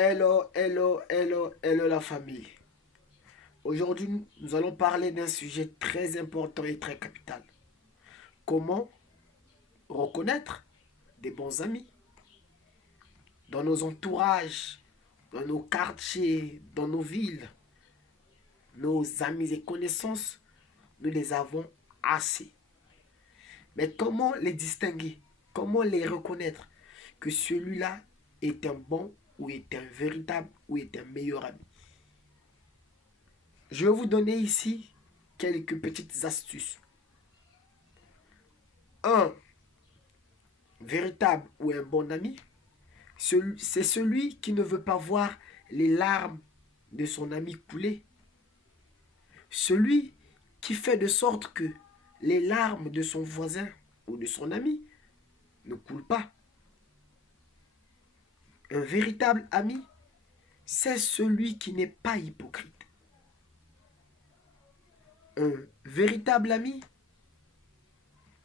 Hello, hello, hello, hello la famille. Aujourd'hui, nous allons parler d'un sujet très important et très capital. Comment reconnaître des bons amis dans nos entourages, dans nos quartiers, dans nos villes. Nos amis et connaissances, nous les avons assez. Mais comment les distinguer? Comment les reconnaître que celui-là est un bon ou est un véritable ou est un meilleur ami? Je vais vous donner ici quelques petites astuces. Un véritable ou un bon ami, c'est celui qui ne veut pas voir les larmes de son ami couler. Celui qui fait de sorte que les larmes de son voisin ou de son ami ne coulent pas. Un véritable ami, c'est celui qui n'est pas hypocrite. Un véritable ami,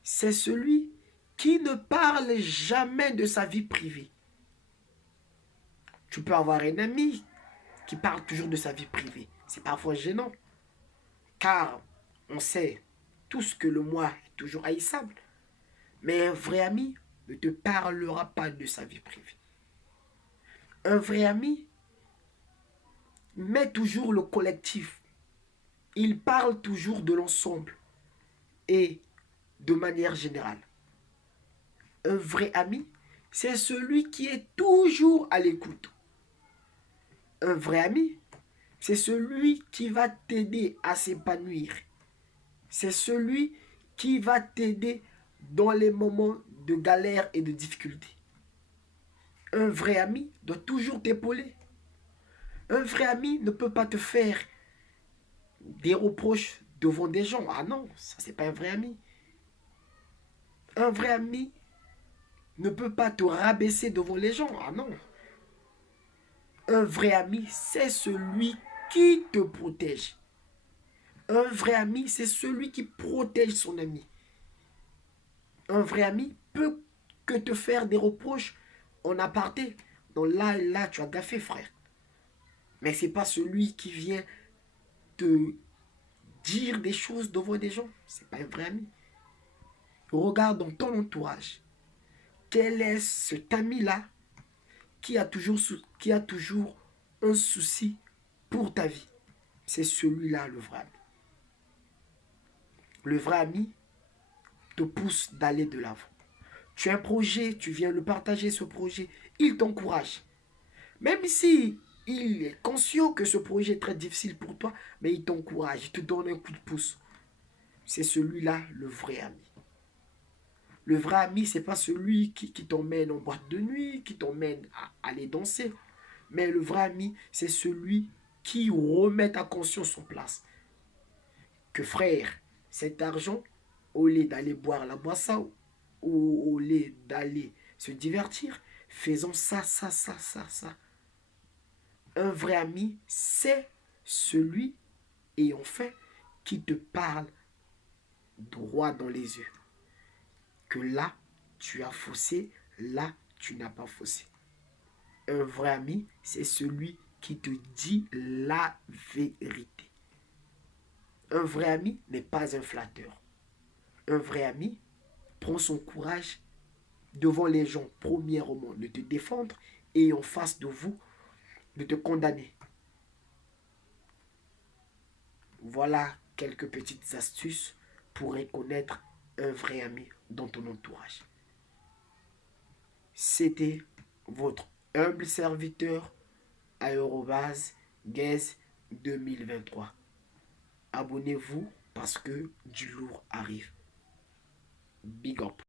c'est celui qui ne parle jamais de sa vie privée. Tu peux avoir un ami qui parle toujours de sa vie privée. C'est parfois gênant, car on sait tous que le moi est toujours haïssable. Mais un vrai ami ne te parlera pas de sa vie privée. Un vrai ami met toujours le collectif. Il parle toujours de l'ensemble et de manière générale. Un vrai ami, c'est celui qui est toujours à l'écoute. Un vrai ami, c'est celui qui va t'aider à s'épanouir. C'est celui qui va t'aider dans les moments de galère et de difficulté. Un vrai ami doit toujours t'épauler. Un vrai ami ne peut pas te faire des reproches devant des gens. Ah non, ça c'est pas un vrai ami. Un vrai ami ne peut pas te rabaisser devant les gens. Ah non. Un vrai ami, c'est celui qui te protège. Un vrai ami, c'est celui qui protège son ami. Un vrai ami peut que te faire des reproches en aparté. Donc là, tu as gaffé, frère. Mais c'est pas celui qui vient te dire des choses devant des gens. C'est pas un vrai ami. Regarde dans ton entourage. Quel est cet ami-là qui a toujours un souci pour ta vie? C'est celui-là le vrai ami. Le vrai ami te pousse d'aller de l'avant. Tu as un projet, tu viens le partager ce projet, il t'encourage. Même si il est conscient que ce projet est très difficile pour toi, mais il t'encourage, il te donne un coup de pouce. C'est celui-là le vrai ami. Le vrai ami, c'est pas celui qui t'emmène en boîte de nuit, qui t'emmène à aller danser. Mais le vrai ami, c'est celui qui remet ta conscience en place. Que frère, cet argent, au lieu d'aller boire la boisson ou au lieu d'aller se divertir, faisons ça, ça, ça, ça, ça. Un vrai ami, c'est celui, et enfin, qui te parle droit dans les yeux. Que là, tu as faussé, là, tu n'as pas faussé. Un vrai ami, c'est celui qui te dit la vérité. Un vrai ami n'est pas un flatteur. Un vrai ami prend son courage devant les gens, premièrement, de te défendre et en face de vous, de te condamner. Voilà quelques petites astuces pour reconnaître un vrai ami dans ton entourage. C'était votre humble serviteur Aérobase Gaze 2023. Abonnez-vous parce que du lourd arrive. Big up.